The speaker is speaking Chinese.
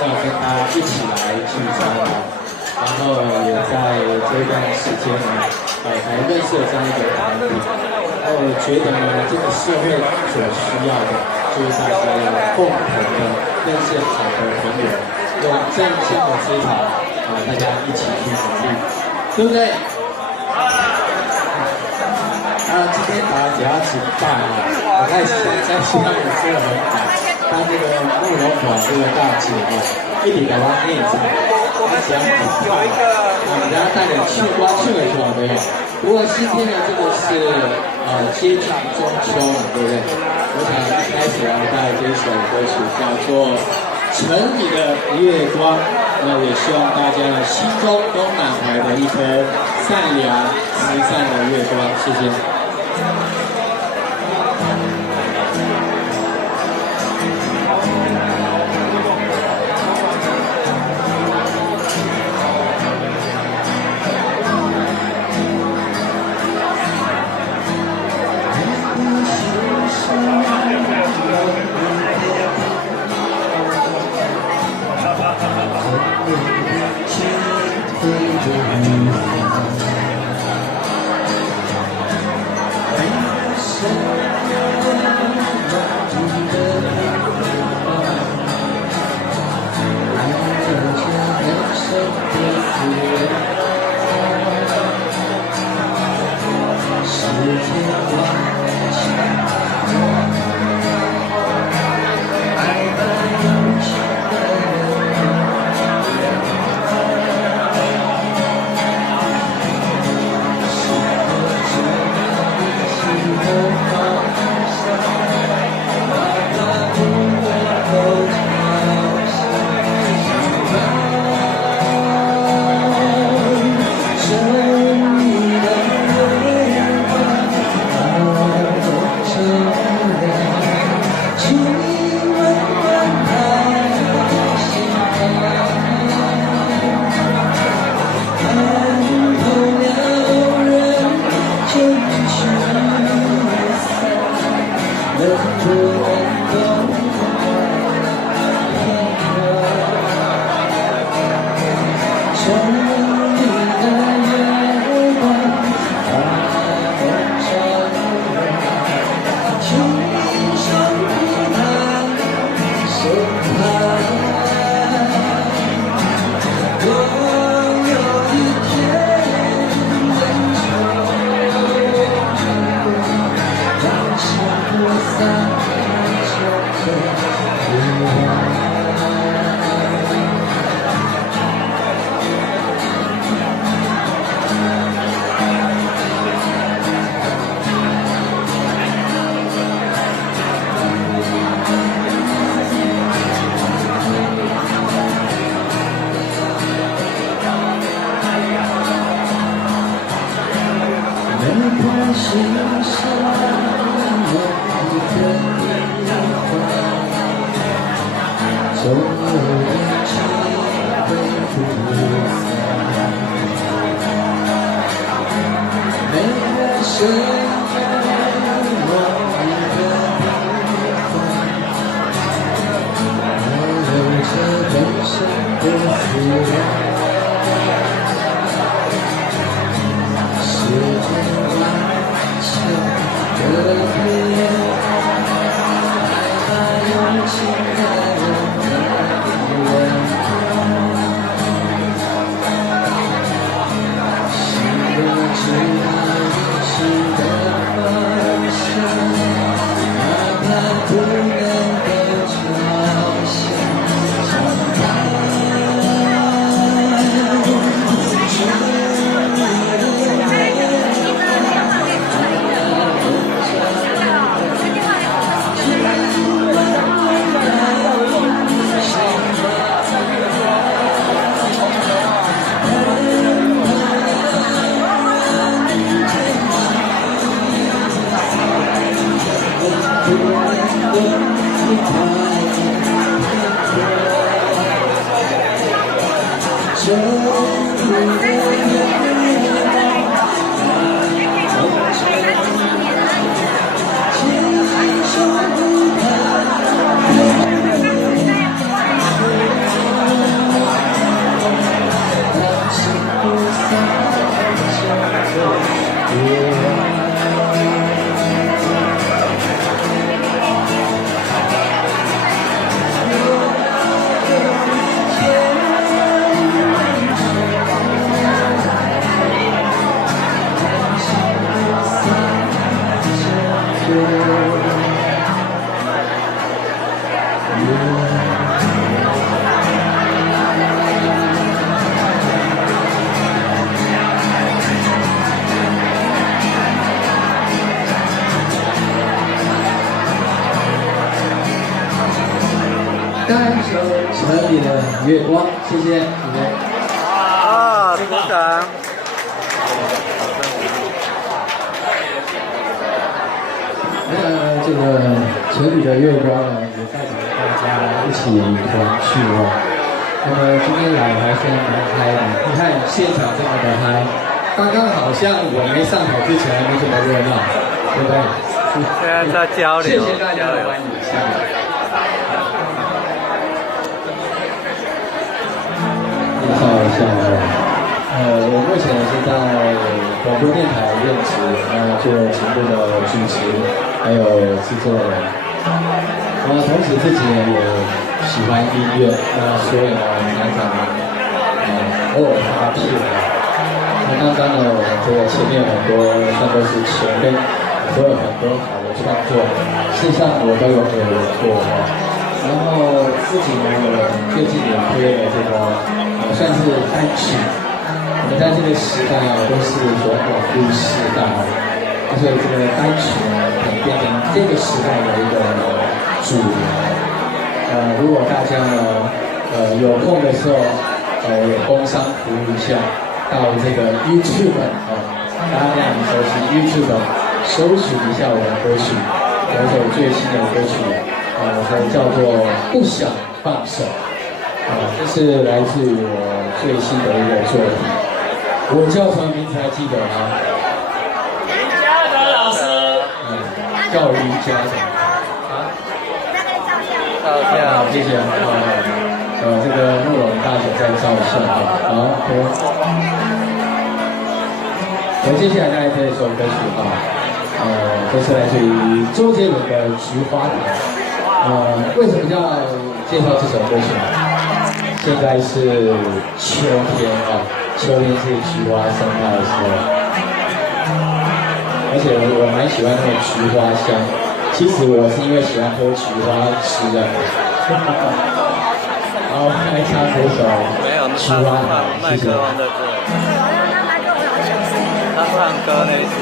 要跟他一起来聚餐啊，然后也在这段时间呢，才认识了这样一个团体。觉得呢，这个社会所需要的，就是大家要共同的认识好的朋友，用正向的思考，大家一起去努力，对不对？今天大家请饭我在希望也是很好。他这个慕容广这个大姐一直给我念菜，他想很快，然后带点去光去了就好没有？不过今天呢，这个是接近中秋了，对不对？我想一开始要带这首歌曲叫做《城里的月光》，那也希望大家的心中都满怀着一颗善良、慈善的月光，谢谢。城里的月光，谢谢。啊，鼓掌。那这个城里的月光呢，也带着大家一起团聚哦。那么今天来还是蛮嗨的，你看现场这么的嗨，刚刚好像我没上台之前没什么热闹，对不对？现在在交流，谢谢大家的欢迎。介绍一下我目前是在广播电台任职，做节目的主持，还有制作人。同时自己也喜欢音乐，所以常常偶尔发片。刚刚呢，我们这个前面很多算都是前辈，都有很多好的创作，事实上我都有合作然后自己呢，最近也推了这个算是单曲。我们在这个时代都是所网络时代，所以这个单曲呢，可能变成这个时代的一个主流。如果大家呢，有空的时候，有工商服务一下，到这个 YouTube 大家很熟悉 YouTube 搜寻一下我的歌曲，有一首最新的歌曲，叫做《不想放手》，这是来自于我最新的一个作品。我叫什么名字还记得吗？林嘉德老师。叫林嘉德。照相，谢谢这个慕容大姐在照相好，我接下来带来这一首歌曲这是来自于周杰伦的《菊花台》。为什么要介绍这首歌曲？现在是秋天秋天是菊花盛开的时候，而且我蛮喜欢那个菊花香。其实我是因为喜欢喝菊花吃的。好，来唱这首《菊花台》，麦克风在这里。他唱歌那一次。